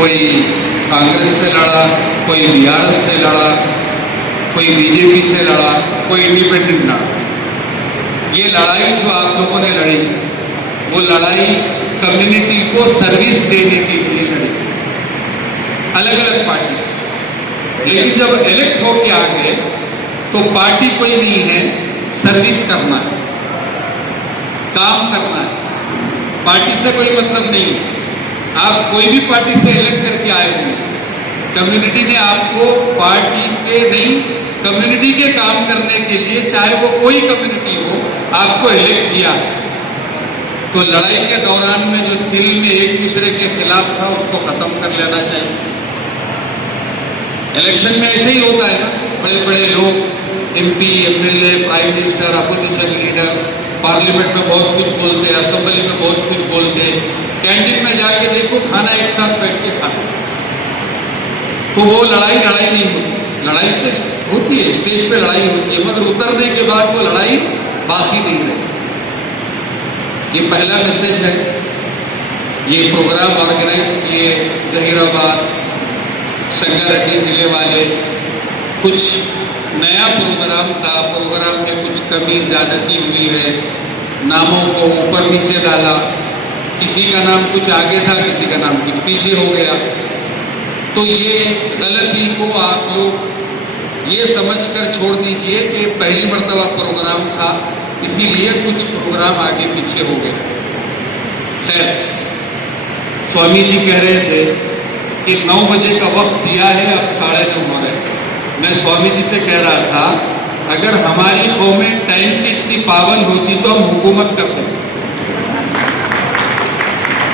कोई कांग्रेस से लड़ा, कोई बीआरएस से लड़ा, कोई बीजेपी से लड़ा, कोई इंडिपेंडेंट लड़ा। ये लड़ाई जो आप लोगों ने लड़ी, वो लड़ाई कम्युनिटी को सर्विस देने के लिए लड़ी, अलग अलग पार्टी से। लेकिन जब इलेक्ट होके आ गए तो पार्टी कोई नहीं है, सर्विस करना है, काम करना है, पार्टी से कोई मतलब नहीं है। आप कोई भी पार्टी से इलेक्ट करके आए होंगे, कम्युनिटी ने आपको पार्टी के नहीं, कम्युनिटी के काम करने के लिए, चाहे वो कोई कम्युनिटी हो, आपको इलेक्ट किया है। तो लड़ाई के दौरान में जो दिल में एक दूसरे के खिलाफ था, उसको खत्म कर लेना चाहिए। इलेक्शन में ऐसे ही होता है ना, बड़े बड़े लोग MP, MLA, prime minister, opposition leader parliament में बहुत कुछ बोलते हैं, असेंबली में बहुत कुछ बोलते हैं, कैंटीन में जाके देखो खाना एक साथ बैठ के खाते। तो वो लड़ाई नहीं होती। लड़ाई तो होती है, स्टेज पे लड़ाई होती है, मगर उतरने के बाद वो लड़ाई बाकी नहीं रहती। ये पहला मैसेज है। ये प्रोग्राम ऑर्गेनाइज किए जहीराबाद, संगारेड्डी जिले वाले। कुछ नया प्रोग्राम था, प्रोग्राम में कुछ कमी ज्यादती हुई है, नामों को ऊपर नीचे डाला, किसी का नाम कुछ आगे था, किसी का नाम कुछ पीछे हो गया। तो ये गलती को आप लोग ये समझकर छोड़ दीजिए कि पहली मर्तबा प्रोग्राम था, इसीलिए कुछ प्रोग्राम आगे पीछे हो गए। खैर, स्वामी जी कह रहे थे कि 9 बजे का वक्त दिया है, अब 9:30 हो रहे हैं। मैं स्वामी जी से कह रहा था, अगर हमारी कौमें टाइम की इतनी पाबंद होती तो हम हुकूमत करते,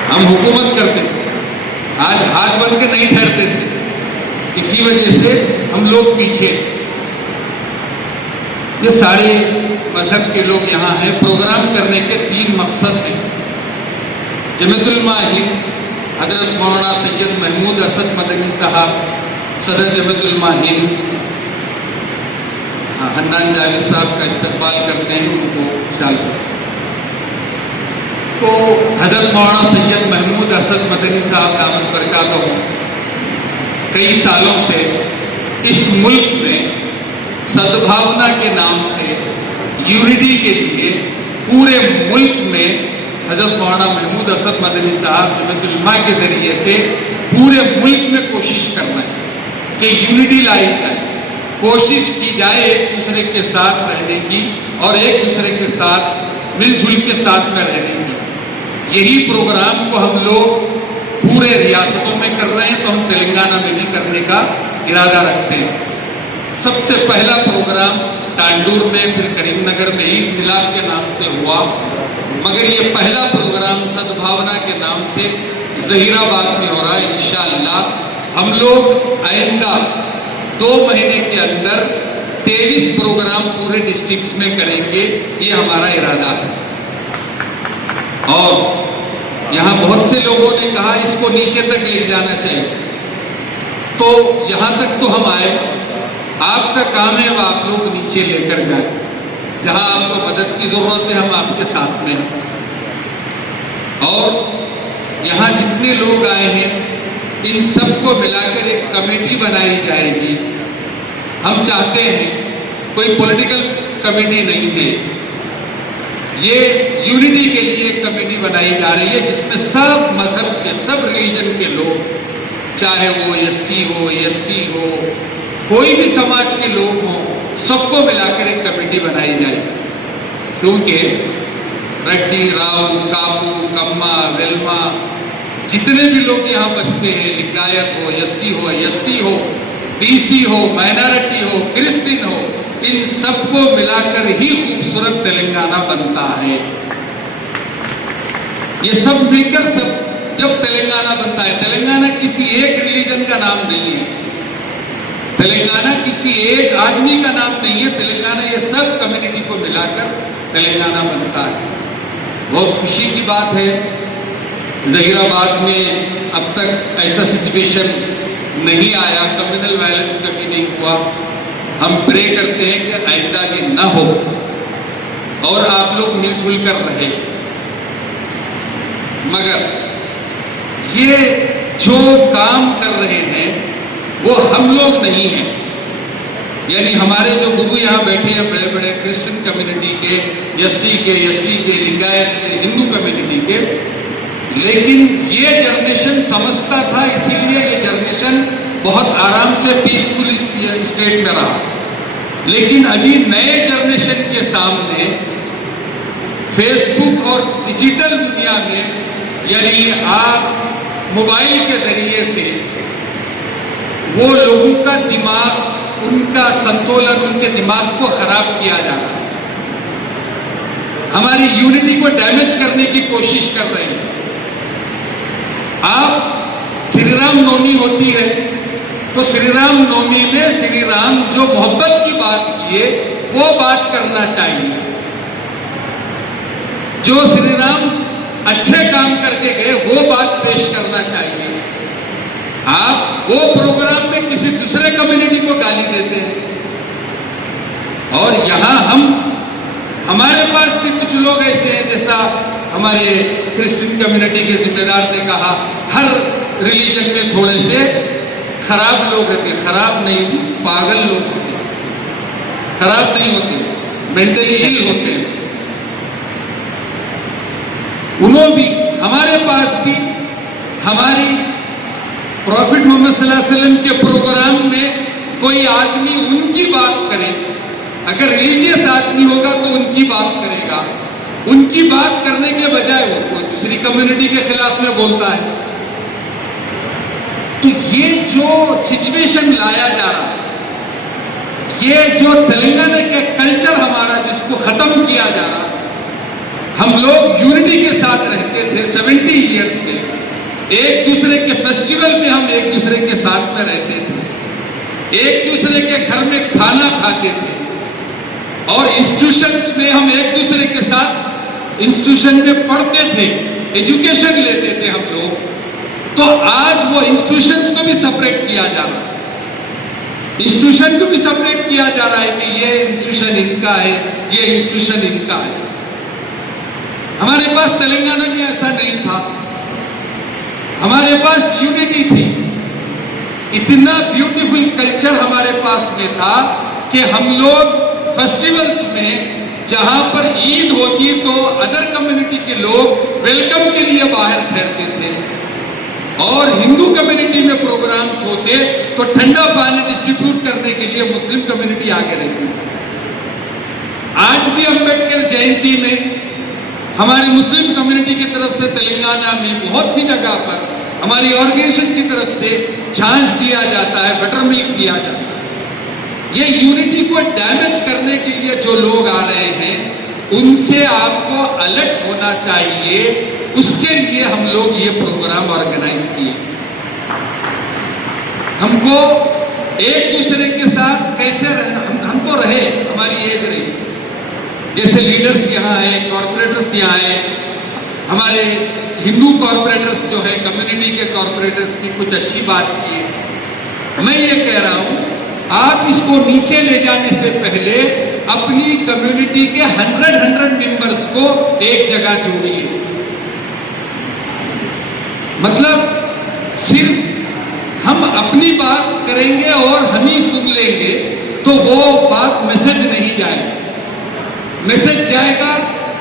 हम हुकूमत करते, आज हाथ बन के नहीं ठहरते थे। इसी वजह से हम लोग पीछे। ये सारे मजहब के लोग यहाँ हैं। प्रोग्राम करने के 3 मकसद हैं। जमीयतुल उलमा हिंद हजरत मौलाना सैयद महमूद असद मदनी साहब, सदर जमीयतुल उलमा हिंद, हन्नान जावेद साहब का इस्तकबाल करते हैं, उनको शाल। तो हजरत मौलाना सैयद महमूद असद मदनी साहब दामन बरकातहू कई सालों से इस मुल्क में सद्भावना के नाम से, यूनिटी के लिए पूरे मुल्क में हजरत मौलाना महमूद असद मदनी साहब जमीयतुल उलमा के जरिए से पूरे मुल्क में कोशिश करना है कि यूनिटी लाई जाए, कोशिश की जाए एक दूसरे के साथ रहने की और एक दूसरे के साथ मिलजुल के साथ में रहने की। यही प्रोग्राम को हम लोग पूरे रियासतों में कर रहे हैं, तो हम तेलंगाना में भी करने का इरादा रखते हैं। सबसे पहला प्रोग्राम तांडूर में, फिर करीमनगर में ईद मिलाद के नाम से हुआ, मगर ये पहला प्रोग्राम सद्भावना के नाम से जहीराबाद में हो रहा है। इंशाअल्लाह हम लोग आइंदा 2 महीने के अंदर 23 प्रोग्राम पूरे डिस्ट्रिक्ट्स में करेंगे, ये हमारा इरादा है। और यहाँ बहुत से लोगों ने कहा इसको नीचे तक ले जाना चाहिए, तो यहाँ तक तो हम आए, आपका काम है अब आप लोग नीचे लेकर जाए। जहाँ आपको मदद की जरूरत है, हम आपके साथ में हैं। और यहाँ जितने लोग आए हैं, इन सबको मिलाकर एक कमेटी बनाई जाएगी। हम चाहते हैं, कोई पॉलिटिकल कमेटी नहीं है, ये यूनिटी के लिए एक कमेटी बनाई जा रही है, जिसमें सब मजहब के, सब रिलीजन के लोग, चाहे वो एससी हो, एसटी हो, कोई भी समाज के लोग हों, सबको मिलाकर एक कमेटी बनाई जाए। क्योंकि रेड्डी, राव, कापू, कम्मा, वेल्मा, जितने भी लोग यहाँ बसते हैं, लिंगायत हो, एससी हो, एसटी हो, बीसी हो, माइनॉरिटी हो, क्रिश्चियन हो, इन सबको मिलाकर ही खूबसूरत तेलंगाना बनता है। ये सब मिलकर सब जब तेलंगाना बनता है, तेलंगाना किसी एक रिलीजन का नाम नहीं है, तेलंगाना किसी एक आदमी का नाम नहीं है, तेलंगाना ये सब कम्युनिटी को मिलाकर तेलंगाना बनता है। बहुत खुशी की बात है, जहीराबाद में अब तक ऐसा सिचुएशन नहीं आया, कम्युनल वायलेंस कभी नहीं हुआ। हम प्रे करते हैं कि आइंदा ये न हो और आप लोग मिलजुल कर रहे। मगर ये जो काम कर रहे हैं वो हम लोग नहीं हैं। यानी हमारे जो गुरु यहाँ बैठे हैं बड़े बड़े क्रिश्चियन कम्युनिटी के, एससी के, एसटी के, लिंगायत के, हिंदू कम्युनिटी के, लेकिन ये जनरेशन समझता था, इसीलिए ये जनरेशन बहुत आराम से पीसफुल स्टेट में रहा। लेकिन अभी नए जनरेशन के सामने फेसबुक और डिजिटल दुनिया में, यानी आप मोबाइल के जरिए से वो लोगों का दिमाग, उनका संतुलन, उनके दिमाग को खराब किया जा रहा है, हमारी यूनिटी को डैमेज करने की कोशिश कर रहे हैं। आप श्री राम नवमी होती है तो श्री राम नवमी में श्री राम जो मोहब्बत की बात किए वो बात करना चाहिए। जो श्री राम अच्छे काम करके गए वो बात पेश करना चाहिए। आप वो प्रोग्राम में किसी दूसरे कम्युनिटी को गाली देते हैं। और यहां हमारे पास भी कुछ लोग ऐसे हैं, जैसा हमारे क्रिश्चियन कम्युनिटी के जिम्मेदार ने कहा, हर रिलीजन में थोड़े से खराब लोग रहते हैं। खराब नहीं, पागल लोग होते हैं, खराब नहीं होते, मेंटली इल होते हैं। उन्होंने भी हमारे पास भी हमारी प्रॉफिट मोहम्मद सल्लल्लाहु अलैहि वसल्लम के प्रोग्राम में कोई आदमी उनकी बात करे, अगर रिलीजियस आदमी होगा तो उनकी बात करेगा। उनकी बात करने के बजाय वो दूसरी कम्युनिटी के खिलाफ में बोलता है। तो ये जो सिचुएशन लाया जा रहा है, ये जो तेलंगाना के कल्चर हमारा जिसको खत्म किया जा रहा, हम लोग यूनिटी के साथ रहते थे 70 ईयर्स से, एक दूसरे के फेस्टिवल में हम एक दूसरे के साथ में रहते थे, एक दूसरे के घर में खाना खाते थे, और इंस्टीट्यूशंस में हम एक दूसरे के साथ इंस्टीट्यूशन में पढ़ते थे, एजुकेशन लेते थे हम लोग। तो आज वो इंस्टीट्यूशंस को भी सेपरेट किया जा रहा है, इंस्टीट्यूशन को भी सेपरेट किया जा रहा है कि ये इंस्टीट्यूशन इनका है, ये इंस्टीट्यूशन इनका है। हमारे पास तेलंगाना में ऐसा नहीं था, हमारे पास यूनिटी थी। इतना ब्यूटीफुल कल्चर हमारे पास में था कि हम लोग फेस्टिवल्स में जहां पर ईद होती तो अदर कम्युनिटी के लोग वेलकम के लिए बाहर ठहरते थे, और हिंदू कम्युनिटी में प्रोग्राम्स होते तो ठंडा पानी डिस्ट्रीब्यूट करने के लिए मुस्लिम कम्युनिटी आगे रहती। आज भी अम्बेडकर जयंती में हमारी मुस्लिम कम्युनिटी की तरफ से तेलंगाना में बहुत सी जगह पर हमारी ऑर्गेनाइजेशन की तरफ से छाछ दिया जाता है, बटर मिल्क दिया जाता है। ये यूनिटी को डैमेज करने के लिए जो लोग आ रहे हैं उनसे आपको अलर्ट होना चाहिए। उसके लिए हम लोग ये प्रोग्राम ऑर्गेनाइज किए। हमको एक दूसरे के साथ कैसे रहना, हम तो रहे, हमारी एज रही, जैसे लीडर्स यहाँ आए, कॉर्पोरेटर्स यहाँ आए, हमारे हिंदू कॉर्पोरेटर्स जो है, कम्युनिटी के कॉर्पोरेटर्स की कुछ अच्छी बात की है। मैं ये कह रहा हूँ, आप इसको नीचे ले जाने से पहले अपनी कम्युनिटी के 100 मेंबर्स को एक जगह जोड़िए। मतलब सिर्फ हम अपनी बात करेंगे और हम ही सुन लेंगे तो वो बात मैसेज नहीं जाएगा। मैसेज जाएगा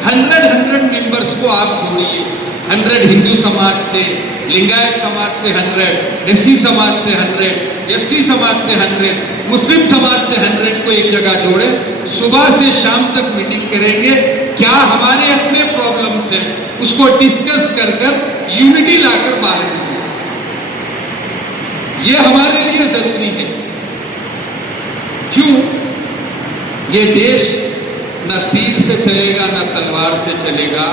100 मेंबर्स को आप जोड़िए। 100 हिंदू समाज से, लिंगायत समाज से 100, एससी समाज से 100, एसटी समाज से 100, मुस्लिम समाज से 100 को एक जगह जोड़े। सुबह से शाम तक मीटिंग करेंगे, क्या हमारे अपने प्रॉब्लम्स हैं उसको डिस्कस कर कर यूनिटी लाकर बाहर निकलें। ये हमारे लिए जरूरी है। क्यों? ये देश न तीर से चलेगा न तलवार से चलेगा,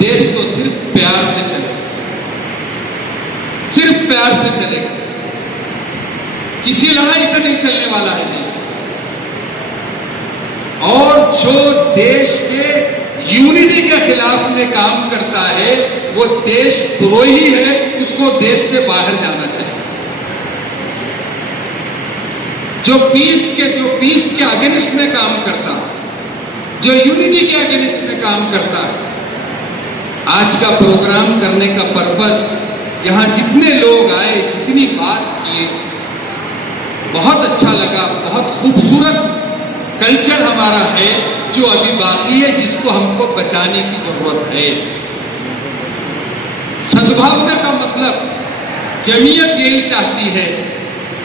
देश तो सिर्फ प्यार से चलेगा, सिर्फ प्यार से चलेगा, किसी लड़ाई से नहीं चलने वाला है नहीं। और जो देश के यूनिटी के खिलाफ में काम करता है वो देशद्रोही है, उसको देश से बाहर जाना चाहिए। जो पीस के अगेंस्ट में काम करता है, जो यूनिटी के अगेंस्ट में काम करता है। आज का प्रोग्राम करने का पर्पस यहाँ जितने लोग आए, जितनी बात किए, बहुत अच्छा लगा। बहुत खूबसूरत कल्चर हमारा है जो अभी बाकी है, जिसको हमको बचाने की जरूरत है। सद्भावना का मतलब जमीयत यही चाहती है।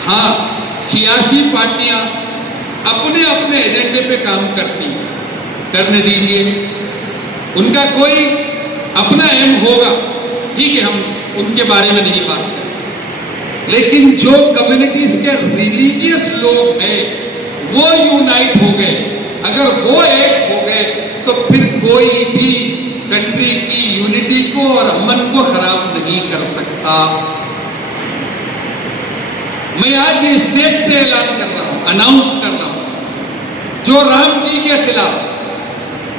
हाँ, सियासी पार्टियां अपने अपने एजेंडे पे काम करती, करने दीजिए, उनका कोई अपना एम होगा, ठीक है, हम उनके बारे में नहीं बात करें। लेकिन जो कम्युनिटीज के रिलीजियस लोग हैं वो यूनाइट हो गए, अगर वो एक हो गए तो फिर कोई भी कंट्री की यूनिटी को और अमन को खराब नहीं कर सकता। मैं आज स्टेज से ऐलान कर रहा हूं, अनाउंस कर रहा हूं, जो राम जी के खिलाफ,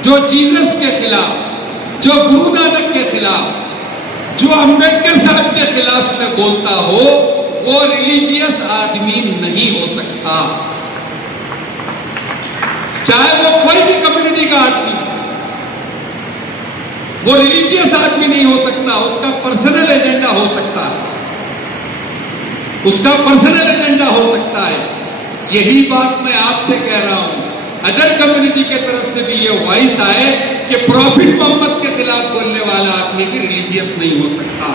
जो जीसस के खिलाफ, जो गुरु नानक के खिलाफ, जो अंबेडकर साहब के खिलाफ में बोलता हो, वो रिलीजियस आदमी नहीं हो सकता। चाहे वो कोई भी कम्युनिटी का आदमी, वो रिलीजियस आदमी नहीं हो सकता। उसका पर्सनल एजेंडा हो सकता है, उसका पर्सनल एजेंडा हो सकता है। यही बात मैं आपसे कह रहा हूं, अदर कम्युनिटी के तरफ से भी ये वॉइस आए कि प्रॉफिट मोहम्मद के खिलाफ बोलने वाला आदमी भी रिलीजियस नहीं हो सकता,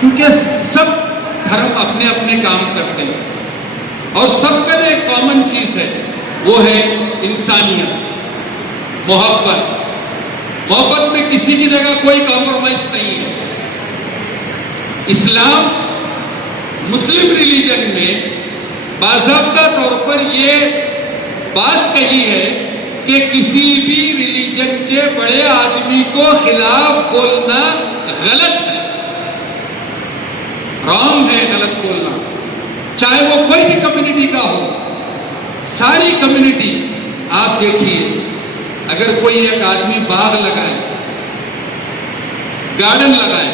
क्योंकि सब धर्म अपने अपने काम करते हैं और सबका एक कॉमन चीज है, वो है इंसानियत, मोहब्बत। मोहब्बत में किसी की जगह कोई कॉम्प्रोमाइज नहीं है। इस्लाम, मुस्लिम रिलीजन में बाज़ाब्ता तौर पर ये बात कही है कि किसी भी रिलीजन के बड़े आदमी को खिलाफ बोलना गलत है, रॉन्ग है गलत बोलना, चाहे वो कोई भी कम्युनिटी का हो। सारी कम्युनिटी आप देखिए, अगर कोई एक आदमी बाग लगाए, गार्डन लगाए,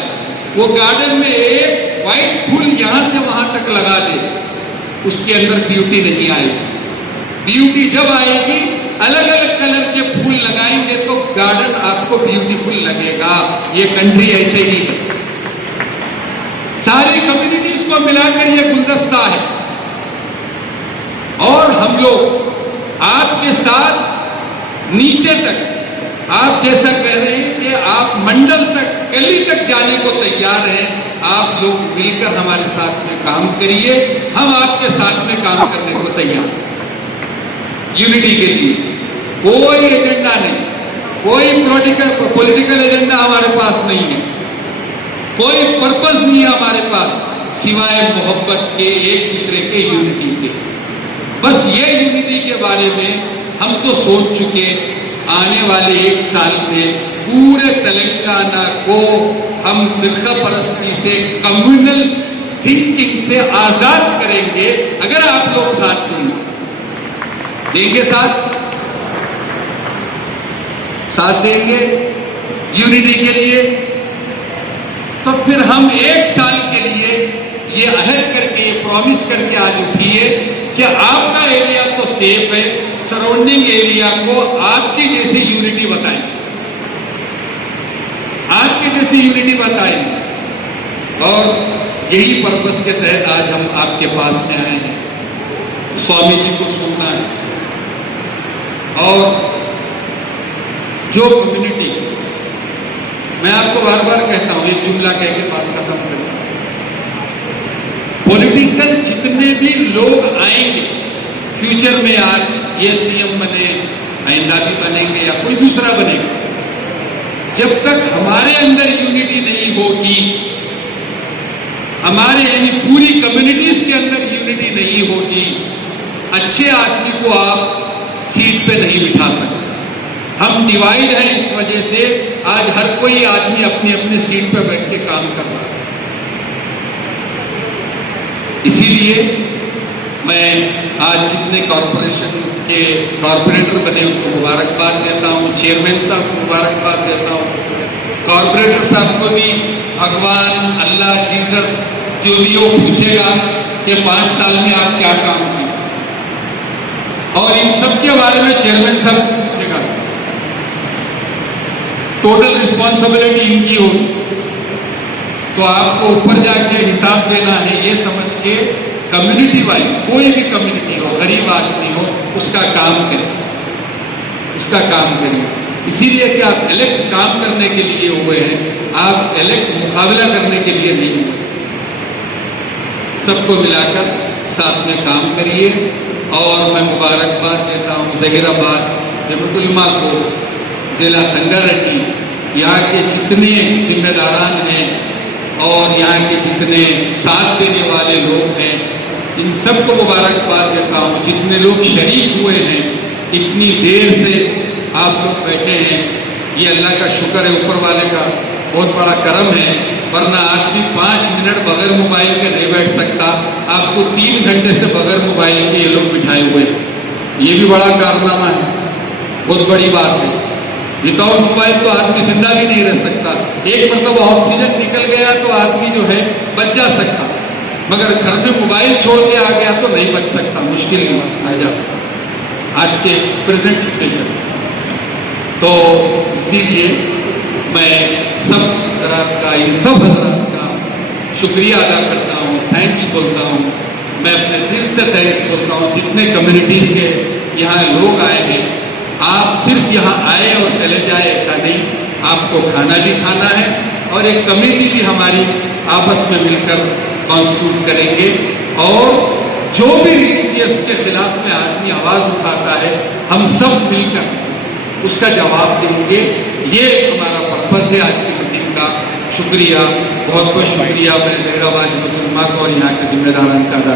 वो गार्डन में एक व्हाइट फूल यहां से वहां तक लगा दे, उसके अंदर ब्यूटी नहीं आएगी। ब्यूटी जब आएगी, अलग अलग कलर के फूल लगाएंगे तो गार्डन आपको ब्यूटीफुल लगेगा। ये कंट्री ऐसे ही है, सारी कम्युनिटीज को मिलाकर ये गुलदस्ता है। और हम लोग आपके साथ नीचे तक, आप जैसा कह रहे हैं कि आप मंडल तक, गली तक जाने को तैयार हैं। आप लोग मिलकर हमारे साथ में काम करिए, हम आपके साथ में काम करने को तैयार हैं। यूनिटी के लिए कोई एजेंडा नहीं, कोई पॉलिटिकल एजेंडा हमारे पास नहीं है, कोई पर्पस नहीं है हमारे पास सिवाय मोहब्बत के, एक दूसरे के यूनिटी के। बस ये यूनिटी के बारे में हम तो सोच चुके, आने वाले एक साल में पूरे तेलंगाना को हम फिरका परस्ती से, कम्युनल थिंकिंग से आजाद करेंगे, अगर आप लोग साथ देंगे, साथ देंगे यूनिटी के लिए। तो फिर हम एक साल के लिए ये अहद करके, ये प्रॉमिस करके आज उठिए कि आपका एरिया तो सेफ है, सराउंडिंग एरिया को आपकी जैसी यूनिटी बताएं, आपके जैसी यूनिटी बताएं। और यही पर्पस के तहत आज हम आपके पास में आए हैं, स्वामी जी को सुनना है। और जो कम्युनिटी, मैं आपको बार बार कहता हूं, एक जुमला कह के बात खत्म करता हूं, पॉलिटिकल जितने भी लोग आएंगे फ्यूचर में, आज ये सीएम बने, आइंदा भी बनेंगे या कोई दूसरा बनेगा, जब तक हमारे अंदर यूनिटी नहीं होगी, हमारे यानी पूरी कम्युनिटीज के अंदर यूनिटी नहीं होगी, अच्छे आदमी को आप सीट पे नहीं बिठा सकते। हम डिवाइड हैं, इस वजह से आज हर कोई आदमी अपनी अपनी सीट पर बैठ के काम कर रहा है। इसीलिए मैं आज जितने कॉरपोरेशन के कॉरपोरेटर बने उनको मुबारकबाद देता हूँ, चेयरमैन साहब को मुबारकबाद देता हूँ, कॉरपोरेटर साहब को भी भगवान, अल्लाह, जीसस जो भी वो पूछेगा कि 5 साल में आप क्या काम किए, और इन सब के बारे में चेयरमैन साहब पूछेगा। टोटल रिस्पॉन्सिबिलिटी इनकी होगी। तो आपको ऊपर जाके हिसाब देना है, ये समझ के कम्युनिटी वाइज कोई भी कम्युनिटी हो, गरीब आदमी हो, उसका काम करें, उसका काम करें। इसीलिए कि आप इलेक्ट काम करने के लिए हुए हैं, आप इलेक्ट मुकाबला करने के लिए नहीं हुए। सबको मिलाकर साथ में काम करिए। और मैं मुबारकबाद देता हूँ जहीराबाद जमीयतुल-उलमा को, जिला संगारेड्डी, यहाँ के जितने जिम्मेदारान हैं और यहाँ के जितने साथ देने वाले लोग हैं, इन सबको मुबारकबाद देता हूँ। जितने लोग शरीक हुए हैं, इतनी देर से आप लोग बैठे हैं, ये अल्लाह का शुक्र है, ऊपर वाले का बहुत बड़ा करम है। वरना आदमी 5 मिनट बगैर मोबाइल के नहीं बैठ सकता, आपको 3 घंटे से बगैर मोबाइल के ये लोग बिठाए हुए हैं। ये भी बड़ा कारनामा है, बहुत बड़ी बात है। विदाउट मोबाइल तो आदमी जिंदा भी नहीं रह सकता। एक मतलब ऑक्सीजन निकल गया तो आदमी जो है बच जा सकता, मगर घर में मोबाइल छोड़ के आ गया तो नहीं बच सकता, मुश्किल आ जाता आज के प्रेजेंट सिचुएशन। तो इसीलिए मैं सब हजरात का, इन सब हजरात का शुक्रिया अदा करता हूँ, थैंक्स बोलता हूँ। मैं अपने दिल से थैंक्स बोलता हूँ जितने कम्युनिटीज़ के यहाँ लोग आए हैं। आप सिर्फ यहाँ आए और चले जाए ऐसा नहीं, आपको खाना भी खाना है और एक कमेटी भी हमारी आपस में मिलकर कॉन्स्टिट्यूट करेंगे। और जो भी रिलीजियस के खिलाफ में आदमी आवाज़ उठाता है, हम सब मिलकर उसका जवाब देंगे। ये हमारा पर्पस है आज की मीटिंग का। शुक्रिया, बहुत बहुत शुक्रिया। मैं जहीराबाद जमीयतुल-उलमा को और यहाँ के जिम्मेदारान का अदा